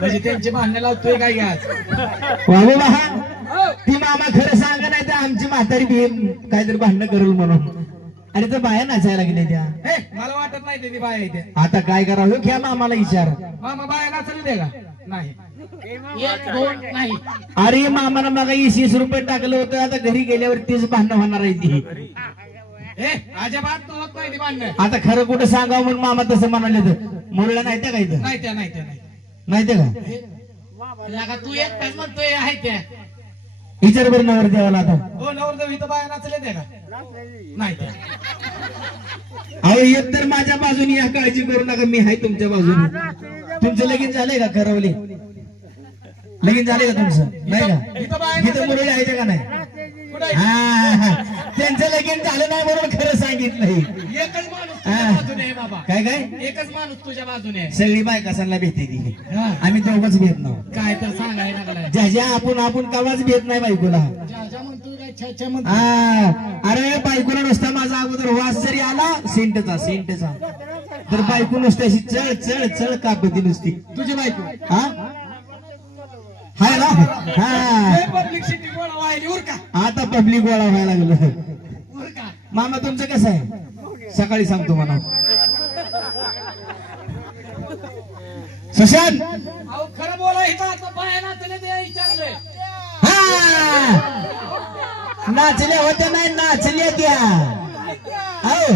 म्हणजे त्यांचे भांडणं लावतोय काय घ्या बाबू बहा ती मामा खरं सांगा नाही तर आमची म्हातारी बी काहीतरी भांडणं करेल म्हणून. आणि तर बाया नाचायला लागल्या त्या. हे मला वाटत नाही ते बाया इथे आता काय करावं घ्या मामाला विचार. मामा बाया नाचले दे का? नाही. एक दोन नाही. अरे मामाला मग वीस रुपये टाकलं होतं. आता घरी गेल्यावर तेच भांडणं होणार आहे ती. हे होत नाही ते आता खरं कुठं सांगावं म्हणून मामा तसं म्हणाले तर. मुरला नाही त्या काही नाही त्या नाही त्या नाही नाही ते का? लगा तू एकटाच म्हणतोय आहे त्या. विचार बरं नवर देवाला आता. हो इथं बाया नाचले दे का? नाही त्या. अहो एक तर माझ्या बाजूने या काळजी करू नका मी आहे तुमच्या बाजूने. तुमचं लगीन झालंय का खरवले? लगीन झालंय का तुमचं? नाही का? इथं मुरळी आहे का नाही? कुठं आहे? हा हा. त्यांचं लगीन झालं नाही म्हणून खरं सांगितलं एकच माणूस तुझ्या हा. बाजूने आहे बाबा. काय काय? एकच माणूस तुझ्या बाजूने आहे. सगळी बायकासांना भेटते ती. हा. आम्ही दोघच भेट नाव. काय तर सांगायला लागलाय ज्या ज्या आपण आपण कवाच भेट नाही बायकोला. ज्या ज्या काय हा. अरे बायकोला नुसता माझा अगोदर वास जरी आला सेंटचा सेंटचा. तर बायको नुसती अशी चळ चळ चळ कापती नुसती. तुझी बायको. हा? हाय ना? हा पब्लिक सिटी गोळा व्हायली उर का? आता पब्लिक गोळा व्हायला लागलं. उर का? मामा तुमचं कसं आहे? सकाळी सांगतो म्हणा. सुशांत! अहो खरं बोलायचं आता बाया नाचले ते विचारलंय हा. नाचल्या होत्या नाही नाचल्या त्या. हो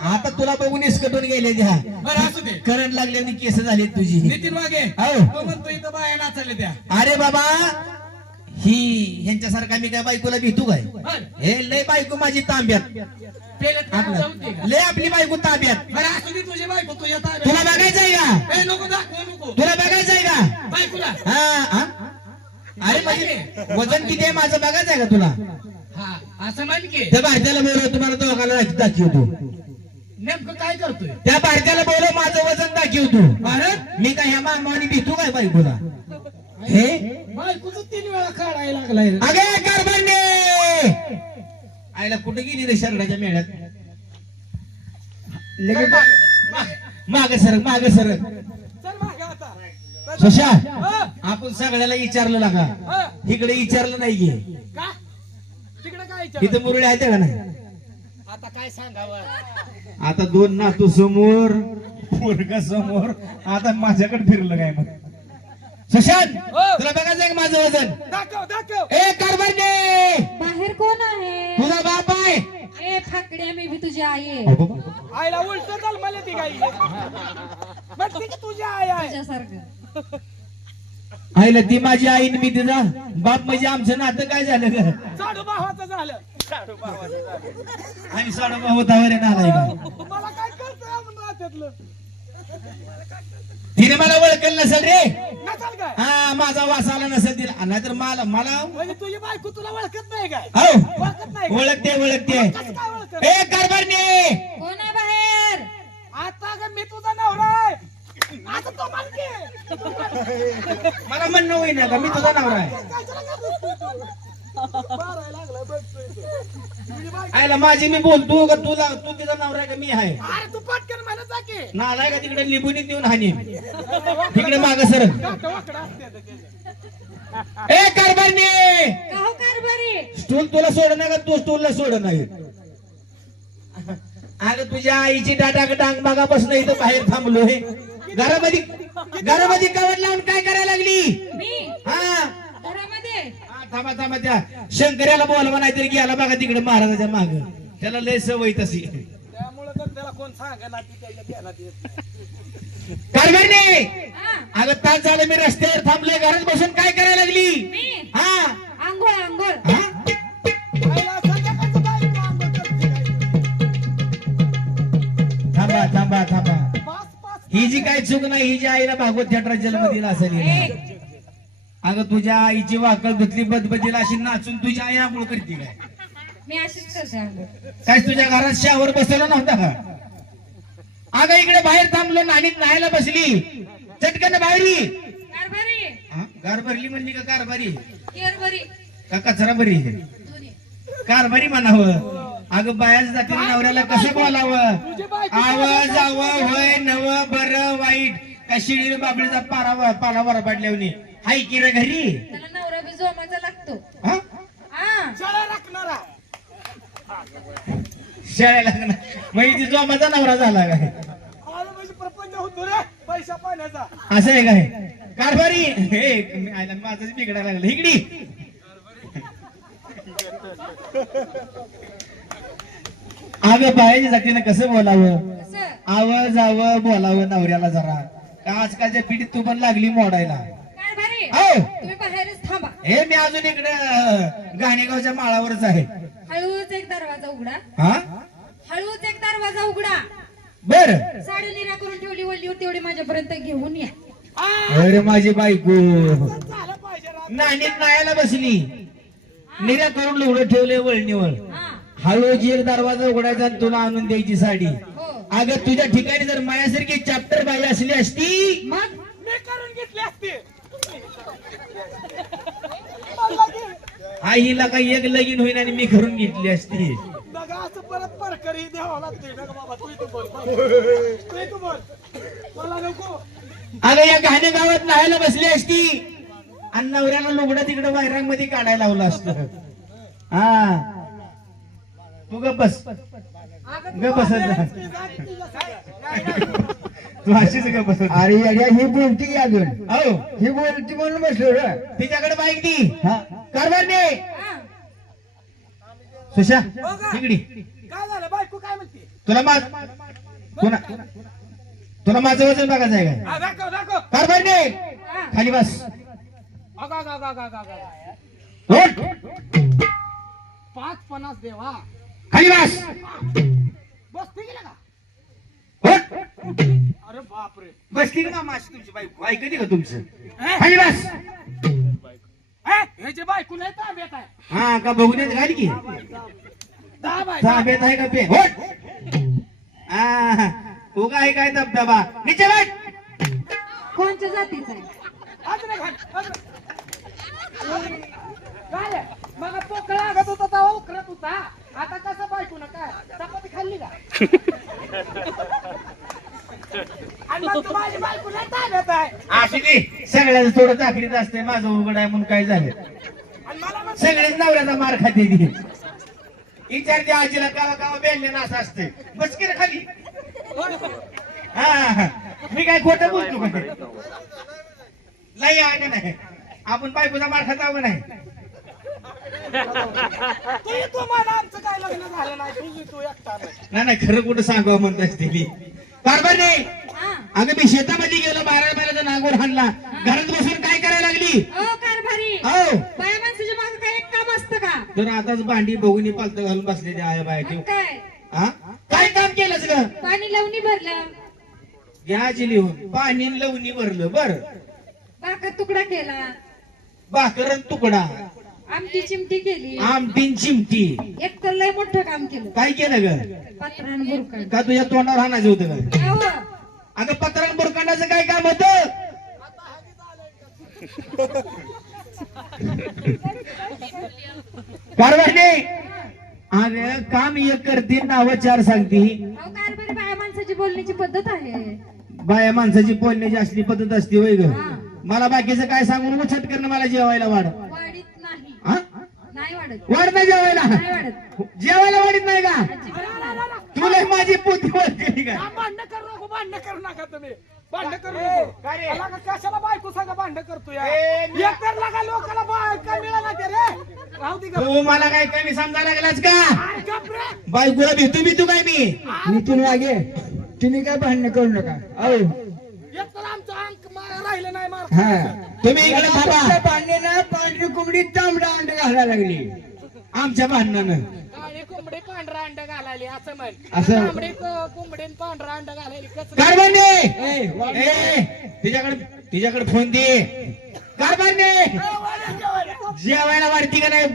आता तुला बघून इसकटून गेले त्या बरं असू दे. करंट लागल्याने केस झाली तुझी. नितीन वागे हो. तो म्हणतो इथं बाया नाचले त्या अरे बाबा ही ह्यांच्यासारखा मी काय बायकोला भेटू काय? बरं. हे लय बायको माझी तांब्यात. काय का? लय आपली बायको ताब्यात. बरं असू दे तुझी बायको तुझ्या ताब्यात. तुला बघायचंय का? ए नको दाखवू नको. तुला बघायचंय का? बायकोला. हा हा? अरे म्हणजे वजन किती आहे माझं बघायचंय का तुला? हा असं म्हण की. त्या भारतीयाला बोलव तुम्हाला दोघाला दाखवतो. नेमकं काय करतोय? त्या भारतीयाला बोलव माझं वजन दाखवतो भारत मी काय ह्या मामाने भेटू काय बायकोला? हे? बायकोच तीन वेळा काढायला लागलाय. अगे कारभांडे आईला कुठे गेली रे शरडाच्या मेळ्यात? लगेच माग. सर माग सर सुशा आपण सगळ्याला विचारलं लागा. इकडे विचारलं नाहीये का. तिकडे काय इथं मुरळी आहेत का नाही? आता काय सांगावं? आता दोन नातू समोर. पोरगा समोर. आता माझ्याकडे फिरलं काय मग? सुशांत हो. तुला बघायचं का माझं वजन? दाखव दाखव. ए कारभांडे! बाहेर कोण आहे? तुझा बाप आहे. ए फाकड्या मी भी तुझी आई आहे. आईला उलट चाल मला ती गाई. बघते की तुझी आई आहे. तुझ्यासारखं. आईला ती माझी आई आणि मी तिचा बाप म्हणजे आमचं नातं काय झालं ग? साडू भावाचं झालं. आणि साडोबा होता वरे नालाय का मला काय कळतंय आपण नात्यातलं? तिने मला ओळखेल नसेल रे. नसाल काय? हा माझा वास आला नसेल तिला. नाहीतर मला मला म्हणजे तुझी बायको तुला ओळखत नाही काय? हो. ओळखत नाही का? ओळखते ओळखते. कसं काय ओळखत? ए कारभारने कोण आहे बाहेर? आता का मी तुझा नवरा आहे. आता तो मालकी मला म्हणणं होईना का मी तुझा नवरा आहे? तो. आयला माझी मी बोलतो का तुला तू तिचा नवरा आहे का मी आहे. अरे तू पटकन म्हणत जा की. नालाय का तिकडे लिंबूनी देऊन हानी. तिकडे माग सर. ए काहो कारभारी? स्टूल तुला सोड नाही का तू स्टूलला सोड नाही अगं तुझ्या आईची डाटा डांग बागा बसणं इथं बाहेर थांबलो हे घरामध्ये घरामध्ये कवड लावून काय करायला लागली? हा, थांबा थांबा त्या शंकर्याला बोलवा नाहीतरी गेला बघा तिकडे महाराजाच्या माग. त्याला लय सवय तशी. त्यामुळं तर त्याला कोण सांगा नाही. कारभारने अगं तास झालं मी रस्त्यावर थांबलोय घरात बसून काय करायला लागली? मी? हा? आंघोळ आंघोळ. काय. थांबा थांबा थांबा. ही जी काही चूक नाही ही जी आईला भागवत थिएटर जन्म दिला असेल अगं तुझ्या आईची वाकड धुतली बदबदीला अशी नाचून तुझ्या आई आंघोळ करते काय? मी अशीच करते काय तुझ्या घरात शावर बसवला नव्हता का? अगं इकडे बाहेर थांबलो नाणीत न्हायला बसली. चटकन बाहेरी. कारभारी हा? गार भरली म्हणली का कारभारी का कचरा भरी दोन्ही. कारभारी म्हणावं. अगं बायाच जातीने नवऱ्याला कसं बोलावं? तुझी बायको आव जाव होय नव बर वाईट. का शिडी बाबळीचा पारा पाला बरा पडल्यावनी हाय की रे घरी? त्याला नवरा बी जोमाचा लागतो. हा? हा. शाळा राखणारा. शाळेला लागणार. म्हणजे ती जोमाचा नवरा झाला काय? आलं म्हणजे प्रपंच होतो रे पैसा पाण्याचा. असं आहे काय? कारभारी? हे मी आयला माझंच बिघडायला लागलं. इकडी. अगं बायाच्या जातीनं कसं बोलावं? आव जाव बोलावं नवऱ्याला जरा. आजकालच्या पिढीत तू पण लागली मोडायला. हो. हे मी अजून इकडे गाणेगावच्या माळावरच आहे. हळूच एक दरवाजा उघडा. हा? हळूच एक दरवाजा उघडा. बर. साडी निरा करून ठेवली वल्ली होती तेवढी माझ्यापर्यंत घेऊन या. अरे माझी बायको. नाणीत नाळ्याला बसली. निर्या करून लुगडं ठेवले वळणीवर. हा. हळू एक दरवाजा उघडायचा तुला आणून द्यायची साडी. अगं तुझ्या ठिकाणी जर मायासारखी चॅप्टर बाई असली असती? मग? मी करून घेतली असती. हा हिला काही एक लगीन होईन आणि मी करून घेतली असती. बघा असं परत परकरी द्यावं लागते. बघा बाबा तू इथं बोल तू इथं बोल. मला नको. अगं या गाण्या गावात नाहायला बसली असती. आणि नवऱ्याला लुगडं तिकडे वायरांमध्ये काढायला लावलं असतं. हा. तू गप बस. अगं तू बसत की अशीच अरे येड्या ही बोलती की अजून? हो. ही बोलती म्हणून बसलो रे. तिच्याकडे बाईक दी. हा. कारभारने हा. सुशा बघा. तिकडी. काय झालं? बायको काय म्हणते? तुला माझ तुला तुला माझं वजन बघायचं आहे हा. खाली बस. अगं अगं अगं अगं अगं अगं. उठ. पाच पन्नास देवा. खाली बस बसते गेला का. अरे बापरे. बसली का माशी तुमची बाईक ऐकते का तुमचं? हे? खाली बस हे? ह्याची बायको नाही ताब्यात आहे. हा का बघू देत घाल की? दहा बाय ताब्यात आहे का पे होट हा उगा आहे काय दबदबा नीचे बैठ कोणत्या जातीचा आहे? अजून एक हात, अजून. काय आहे? मग पोकळा लागत होता तेव्हा उकरत होता आता कसं बायको ना काय चपाती खाल्ली का आणि मग तू माझी बायको नाही ताब्यात आहे अशी दे सगळ्याचं थोडं चाकरीत असते माझं उघड आहे म्हणून काय झालं? सगळेच नवऱ्याचा मार खाते ती. विचारते आजीला कावा कावा बेलले ना असं असते बस की रे खाली. हा हा. मी काय खोटं बोलतो का? नाही आहे का नाही. आपण बायकोचा मार खाता का नाही? नाही? खरं कुठं सांगावं म्हणत असते ती कारभार नाही अगं मी शेतामध्ये गेलो बारा महिन्याचा नांगोर हाणला. घरात बसून काय करायला लागली? कारभारी हो. बाया माणसाच्या मागे काय एक काम असतं का? तर आताच भांडी बघून पालत घालून बसलेली आहे बाय मग काय? हा? काय काम केलंच ग? पाणी लावणी भरलं. घ्याची लिहून. पाणी न लवणी भरलं बर. भाकर तुकडा केला. भाकरन तुकडा. आमटी चिमटी केली. आमटीन चिमटी. एक तर लय मोठं काम केलं. काय केलं ग? पात्रान बुरकण का तुझ्या तोंडावर हाणायचं होतं का अहो, अगं पत्रान बुरकांडाचं काय काम होतं? कारभारने अगं काम एक करते नाव चार सांगते. अहो कारभारी बाया माणसाची बोलण्याची पद्धत आहे. बाया माणसाची बोलण्याची असली पद्धत असते वय ग. मला बाकीचं काय सांगून उछट करणं मला जेवायला वाढ? नाही वाढत. वाढ नाही जेवायला. नाही वाढत. जेवायला वाढत नाही का. तुला माझी पोती वाढली का? हा, भांडण करू नको भांडण करू नका तुम्ही. भांडण करू नको. का कशाला बायको सांगा भांडण करतो या ए, मी- एक तर लागा लोकाला बायका मिळाला ते रे? राहू दे. तू मला काय कमी समजायला लागलाच का? अरे गप्प रे. बायकोला भेटू मी तू काय मी? इथून मागे तुम्ही काय भांडणं करू नका. अहो आमचं अंक मार राहिलं नाही मार हा तुम्ही इकडे थांबा. पांढरी कोंबडी तांबडा अंड घालायला लागली. आमच्या भांडणानं. काळी कोंबडी पांढरा अंड घालायली असं म्हण. असं? तांबडी को- कोंबडीन पांढरा अंड घालायली तिच्याकडे तिच्याकडे फोन दे. कारभारने जेवायला वाढती का नाही?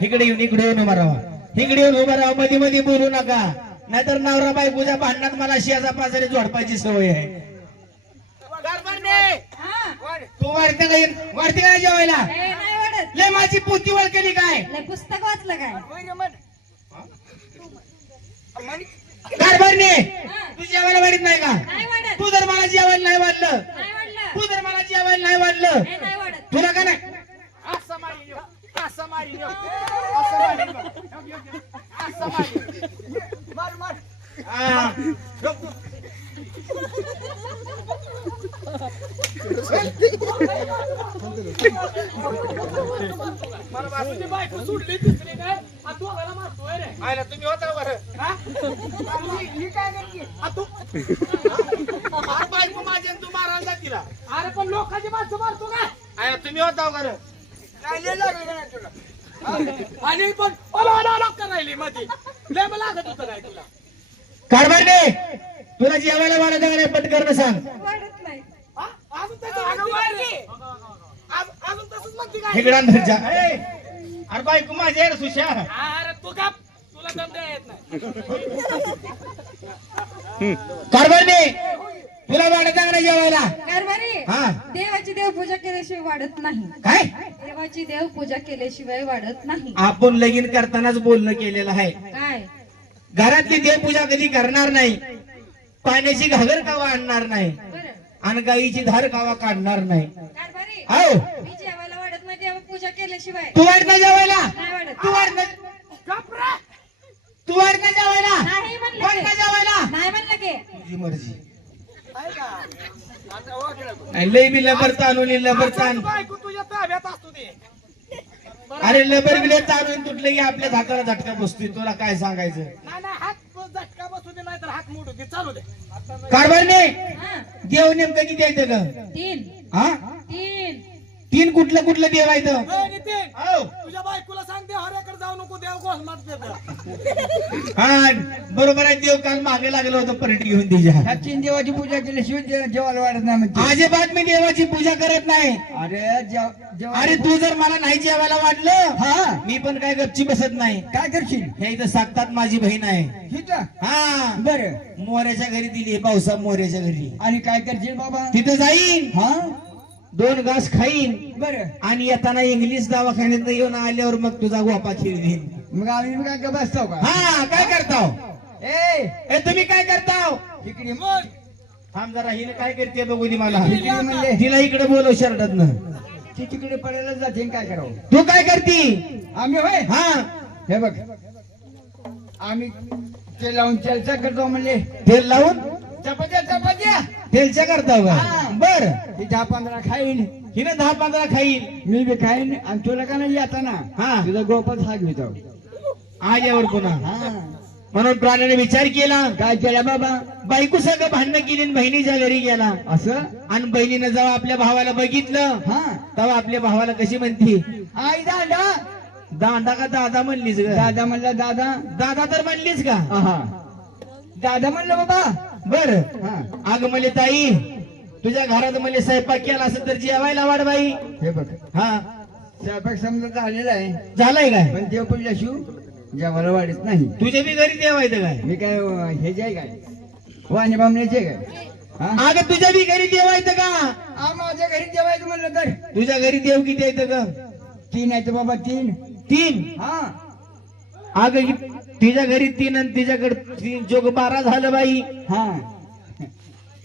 इकडे येऊन इकडे येऊन उभा राहा. इकडे येऊन उभा राहा. मध्ये मध्ये बोलू नका. नाहीतर नवरा बायकोच्या भांडणात मला शेजा पाजारी झोडपायची सवय आहे. हा. तू वाढते का? वाढते का जेवायला? ए, नाही वाढत. ले माझी पोती वळकली काय? पुस्तक वाचलं काय? कारभारने हा. तू जेवायला वाढत नाही का? तू जर मला जेवायला नाही वाढलं तू जर मला जेवायला नाही वाढलं तुला का नाही. असं मारी ह्यो. असं मारी बघ. ह्यो, ह्यो, ह्यो. असं मारी मार मार हा. मला बा, तुझी बायको सुटली दिसली काय आ, तू आम्हाला मारतोय रे आयला तुम्ही होता बरं हा? ही- ही काय करते? आ, तू अरे बायको माझ्या तू मारायला जा तिला अरे पण लोकांची माणसं मारतो काय आयला तुम्ही होता बरं काय लय लागलं नाही तुला? हा? आणि पण ओला राहिली मध्ये लय लागत होतं काय तुला. तुला जेवायला वाढत नाही? पटकन सांग. वाढत नाही. हा? अजून तसंच म्हणते काय ए, अरे बायको आहे रे सुशा. अरे तू का तुला दमद्या येत नाही. कारभारने तुला वाढत का नाही जेवायला? कारभारी हा. देवाची देवपूजा केल्याशिवाय वाढत नाही. काय? देवाची देवपूजा केल्याशिवाय वाढत नाही. आपण लगीन करतानाच बोलणं केलेलं आहे. काय? घरातली देवपूजा कधी करणार नाही. पाण्याची घागर कावा आणणार नाही. आणि गाईची धार कावा काढणार नाही. कारभारी हो. मी जेवायला वाढत नाही देवपूजा केल्याशिवाय. तू वाढ ना जेवायला? नाही वाढत. तू वाढ ना. तू वाढ ना जेवायला? नाही म्हणलं वाढ ना की. जेवायला? नाही म्हणलं की. तुझी मर्जी. लय बी लबर ताणून लबर ताण. असं बायको तुझ्या ताब्यात असतो ते अरे लबर बिले ताणून तुटलं की आपल्या हाताला झटका बसतोय. तुला काय सांगायचं? नाही नाही हात झटका बसू दे नाही तर हात मोडू दे. चालू दे. कारभारने हा. देव नेमकं किती आहे ग तीन. हा? तीन. तीन कुठलं कुठलं देव आहे इथं? ए, नितीन हो तुझ्या बायकोला सांग दे हऱ्याकडे जाऊ नको देव गोस मारते हा बरोबर आहे देव काल मागे लागलं होतं परट घेऊन तिच्या तीन देवाची पूजा केल्याशिवाय जे- जेवायला वाढत नाही म्हणते. अजिबात मी देवाची पूजा करत नाही. अरे जेव- अरे तू जर मला नाही जेवायला वाटलं हा? मी पण काय गपची बसत नाही. काय करशील? हे इथं साकतात माझी बहीण आहे. हा. बर. मोऱ्याच्या घरी दिली पावसा मोऱ्याच्या घरी. आणि काय करशील बाबा? तिथं जाईन. हा? दोन घास खाईन बर. आणि येताना इंग्लिश दवाखान्यात येऊन आल्यावर मग तुझा गोपा खीर घेईन मग आम्ही मग काय बसतो का? हा काय करताव? ए! ए तुम्ही काय करताव? तिकडे मग. थांब जरा हिने काय करते बघू दे मला. म्हणले तिला इकडे बोलव शर्टात ती तिकडे पडायला जाते आणि काय करावं? तू काय करती? आम्ही होय? हा. हे बघ. आम्ही ते लावून चर्चा करतो म्हणले. तेल लावून? चपात्या चपात्या. तेलच्या करताव का हा. बर. ती दहा पंधरा खाईन. हिने दहा पंधरा खाईल मी बी खाईन आणि तुला का नाही येताना हा. तुझा गोपाच हा घेतो आल्यावर पुन्हा. हा. म्हणून प्राण्याने विचार केला. काय केलं बाबा? बायको सगळं भांडणं केली आणि बहिणीच्या घरी गेला. असं? आणि बहिणीनं जेव्हा आपल्या भावाला बघितलं हा. तेव्हा आपल्या भावाला कशी म्हणती? आई दादा. दादा का दादा म्हणलीस ग? दादा म्हणला दादा. दादा तर म्हणलीस का? दादा म्हणलं बाबा. बर. अग मले ताई तुझ्या घरात मले स्वयंपाक केला असेल तर जेवायला वाढ बाई. हे बघ. हा. स्वयंपाक समजा झालेला आहे. झालंय काय? पण देव पडल्या शिव जेवायला वाढत नाही. तुझ्या बी घरी जेवायचं काय? मी काय हे जे आहे काय? वाणी बामण्याचे काय? हा? अगं तुझ्या बी घरी जेवायचं का? आ, माझ्या घरी जेवायचं म्हणलं तर. तुझ्या घरी देव किती येतं ग? तीन आहेत बाबा तीन. तीन? हा. अगं तिच्या घरी तीन आणि तिच्याकडे तीन. चोक बारा झालं बाई. हा.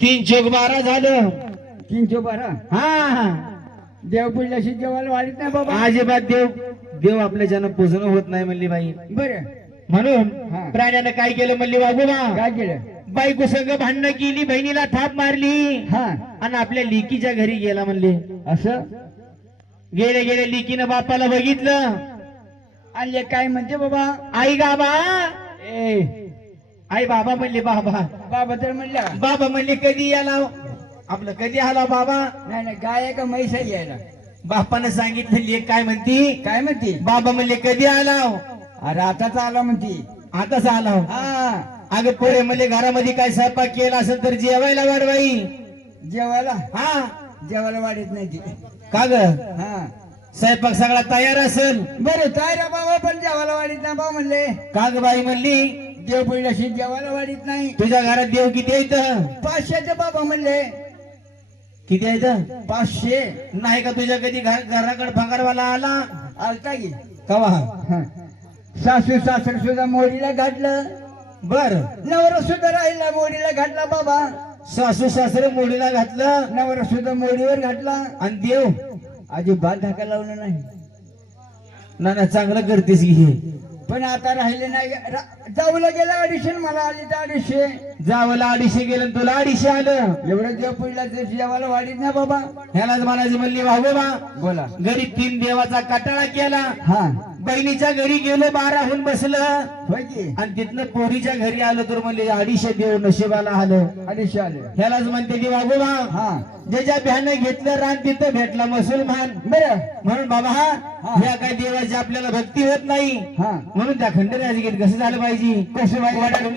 तीन चोक बारा झालं. तीन चो बारा? हा. देव पडल्याशी जेवायला वाढत नाही बाबा. अजिबात देव देव आपल्या ज्यानं पोचणं होत नाही म्हणली बाई. बरं. म्हणून हा. प्राण्यानं काय केलं म्हणली वागोबा काय केलं? बायको संग भांडणं केली बहिणीला थाप मारली. हा. आणि आपल्या लिकीच्या घरी गेला म्हणले. असं? गेले गेले लिकीनं बापाला बघितलं. आणले काय म्हणते बाबा? आई गाबा? ए आई बाबा म्हणले बाबा. बाबा तर म्हणलं बाबा म्हणले कधी याला? आपलं कधी आला बाबा? नाही नाही गाय आहे का म्हैस आहे यायला बापानं सांगितलं लेक काय म्हणती? काय म्हणते? बाबा म्हणले कधी आला? अरे आताच आला म्हणते. आताच आला? हा. अगं पोरे म्हणले घरामध्ये काय स्वयंपाक केला असेल तर जेवायला वाढ बाई जेवायला? हा. जेवायला वाढत नाही ती. का ग? हा. स्वयंपाक सगळा तयार असेल. बरं काय रे बाबा पण जेवायला वाढत नाही बाबा म्हणले. का ग बाई म्हणली देव पडल्याशी जेवायला वाढत नाही. तुझ्या घरात देव किती आहेत? पाचशेचे बाबा म्हणले. किती आहेत? पाचशे. नाही का तुझ्या कधी घर घराकडे फंगारवाला आला? आलता की. कवा? हा. सासू सासर सुद्धा मोडीला घातलं बर. नवरा सुद्धा राहिला मोडीला घातला बाबा. सासू सासरे मोडीला घातलं? नवरा सुद्धा मोडीवर घातला. आणि देव? अजिबात धाका लावलं नाही. ना ना चांगलं करतेस की हे. पण आता राहिले नाही. जाऊला गेला अडीचशे मला आली तर अडीचशे. जावला अडीचशे गेलं तुला अडीचशे आलं. एवढं जेव पडला तर जेवायला वाढीत ना बाबा. ह्यालाच म्हणायची म्हणली वागोबा बोला. घरी तीन देवाचा कटाळा केला. हा. बहिणीच्या घरी गेलो बाराहून बसलं. होय की? आणि तिथनं पोरीच्या घरी आलो तर म्हणले अडीचशे देव नशिबाला आलं. अडीचशे आले. ह्यालाच म्हणते की वागोबा हा. ज्याच्या भ्यानं घेतलं रान तिथं भेटला मुसलमान. बरं. म्हणून बाबा हा. ह्या काय देवाची आपल्याला भक्ती होत नाही? हा. म्हणून त्या खंडराज गीत कसं झालं पाहिजे? कसं